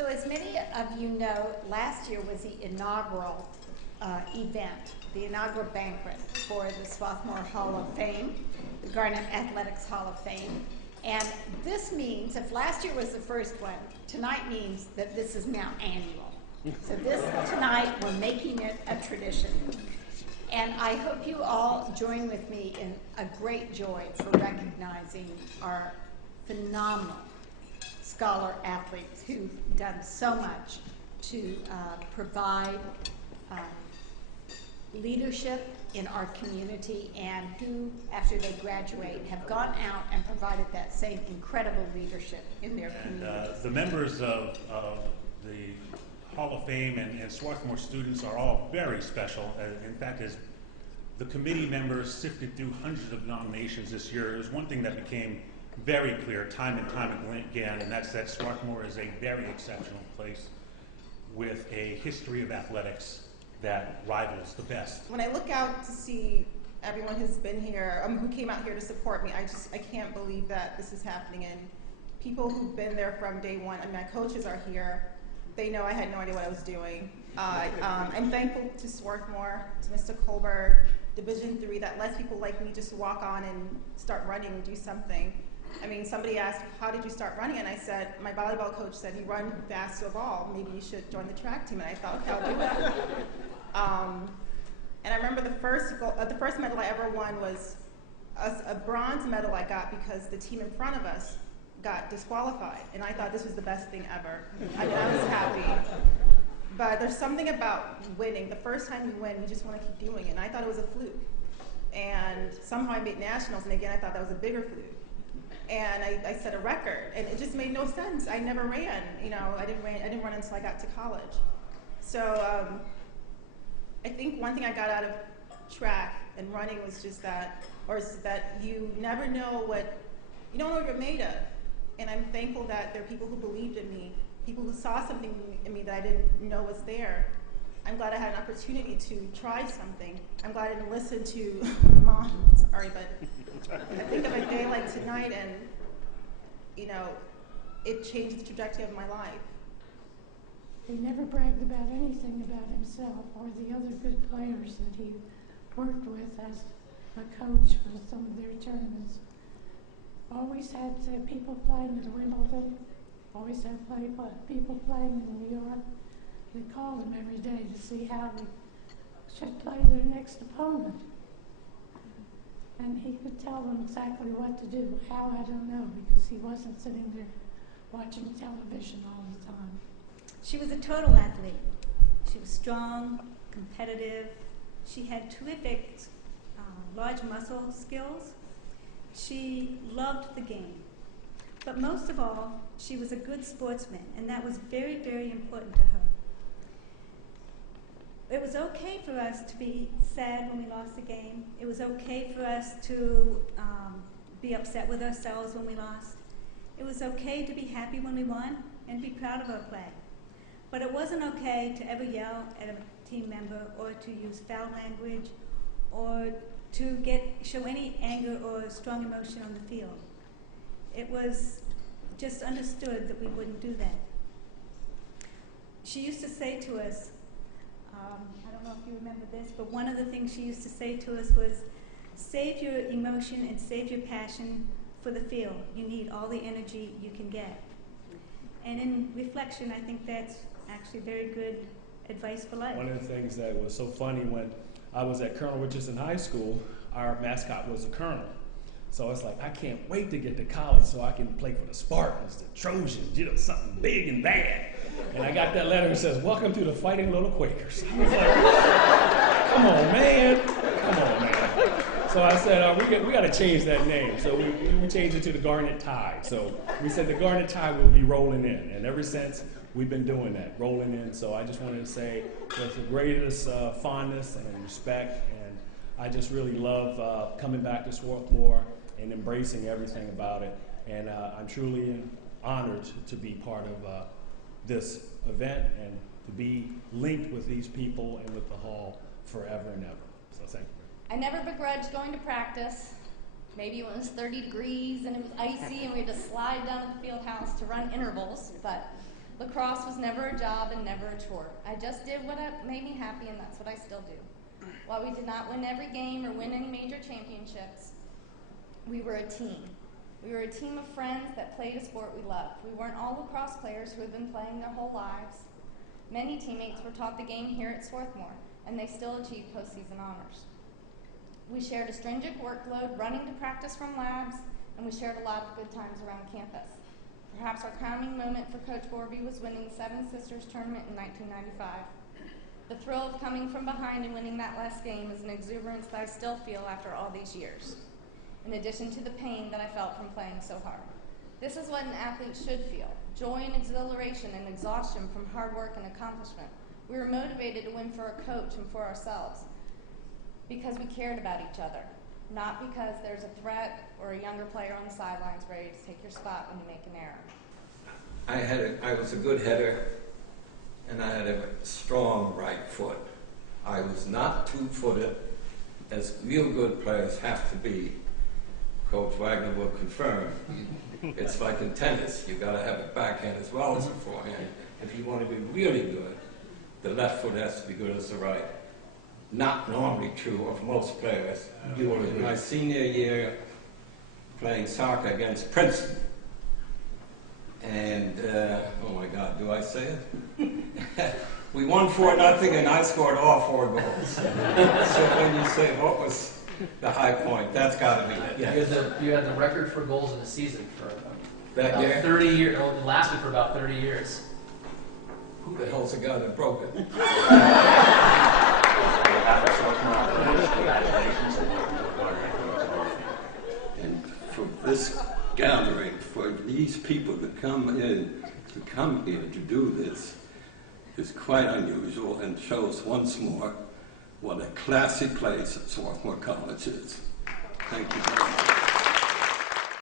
So as many of you know, last year was the inaugural event, the inaugural banquet for the Swarthmore Hall of Fame, the Garnet Athletics Hall of Fame. And this means, if last year was the first one, tonight means that this is now annual. So this tonight, we're making it a tradition. And I hope you all join with me in a great joy for recognizing our phenomenal scholar athletes who've done so much to provide leadership in our community, and who, after they graduate, have gone out and provided that same incredible leadership in their communities. The members of the Hall of Fame and Swarthmore students are all very special. In fact, as the committee members sifted through hundreds of nominations this year, there's one thing that became very clear time and time again, and that's that Swarthmore is a very exceptional place with a history of athletics that rivals the best. When I look out to see everyone who's been here, who came out here to support me, I can't believe that this is happening. And people who've been there from day one, and my coaches are here, they know I had no idea what I was doing. I'm thankful to Swarthmore, to Mr. Colberg, Division III, that lets people like me just walk on and start running and do something. I mean, somebody asked, how did you start running? And I said, my volleyball coach said, you run fast to a ball. Maybe you should join the track team. And I thought, okay, I'll do it. And I remember the first medal I ever won was a bronze medal I got because the team in front of us got disqualified. And I thought this was the best thing ever. I mean, I was happy. But there's something about winning. The first time you win, you just want to keep doing it. And I thought it was a fluke. And somehow I made nationals, and again, I thought that was a bigger fluke. And I set a record, and it just made no sense. I never ran, I didn't run until I got to college. So I think one thing I got out of track and running was just that, you never know you don't know what you're made of. And I'm thankful that there are people who believed in me, people who saw something in me that I didn't know was there. I'm glad I had an opportunity to try something. I'm glad I didn't listen to Mom, sorry, but I think of a day like tonight, and it changed the trajectory of my life. He never bragged about anything about himself or the other good players that he worked with as a coach for some of their tournaments. Always had people playing in Wimbledon, always had people playing in New York. We called him every day to see how they should play their next opponent. And he could tell them exactly what to do. How, I don't know, because he wasn't sitting there watching television all the time. She was a total athlete. She was strong, competitive. She had terrific large muscle skills. She loved the game. But most of all, she was a good sportsman, and that was very, very important to her. It was okay for us to be sad when we lost a game. It was okay for us to be upset with ourselves when we lost. It was okay to be happy when we won and be proud of our play. But it wasn't okay to ever yell at a team member or to use foul language or to show any anger or strong emotion on the field. It was just understood that we wouldn't do that. She used to say to us, I don't know if you remember this, but one of the things she used to say to us was, save your emotion and save your passion for the field. You need all the energy you can get. And in reflection, I think that's actually very good advice for life. One of the things that was so funny, when I was at Colonel Richardson High School, our mascot was the Colonel. So it's like, I can't wait to get to college so I can play for the Spartans, the Trojans, something big and bad. And I got that letter that says, welcome to the Fighting Little Quakers. I was like, come on, man. Come on, man. So I said, we got to change that name. So we changed it to the Garnet Tide. So we said the Garnet Tide will be rolling in. And ever since, we've been doing that, rolling in. So I just wanted to say with the greatest fondness and respect, and I just really love coming back to Swarthmore and embracing everything about it. And I'm truly honored to be part of this event and to be linked with these people and with the Hall forever and ever. So thank you. I never begrudged going to practice. Maybe when it was 30 degrees and it was icy and we had to slide down to the field house to run intervals, but Lacrosse was never a job and never a chore. I just did what made me happy, and that's what I still do. While we did not win every game or win any major championships, we were a team. We were a team of friends that played a sport we loved. We weren't all lacrosse players who had been playing their whole lives. Many teammates were taught the game here at Swarthmore, and they still achieved postseason honors. We shared a stringent workload, running to practice from labs, and we shared a lot of good times around campus. Perhaps our crowning moment for Coach Gorby was winning the Seven Sisters tournament in 1995. The thrill of coming from behind and winning that last game is an exuberance that I still feel after all these years, in addition to the pain that I felt from playing so hard. This is what an athlete should feel: joy and exhilaration and exhaustion from hard work and accomplishment. We were motivated to win for a coach and for ourselves because we cared about each other, not because there's a threat or a younger player on the sidelines ready to take your spot when you make an error. I was a good header, and I had a strong right foot. I was not two-footed, as real good players have to be. Coach Wagner will confirm. It's like in tennis, you got to have a backhand as well as a forehand. If you want to be really good, the left foot has to be good as the right. Not normally true of most players. You were in my senior year playing soccer against Princeton. And, oh my God, do I say it? We won 4-0 and I scored all 4 goals. So when you say, what was the high point, that's got to be it. Yeah. You had the record for goals in a season for That about year? 30 years. It lasted for about 30 years. Who the hell's the guy that broke it? And for this gathering, for these people to come here to do this is quite unusual and shows once more what a classy place Swarthmore College is. Thank you.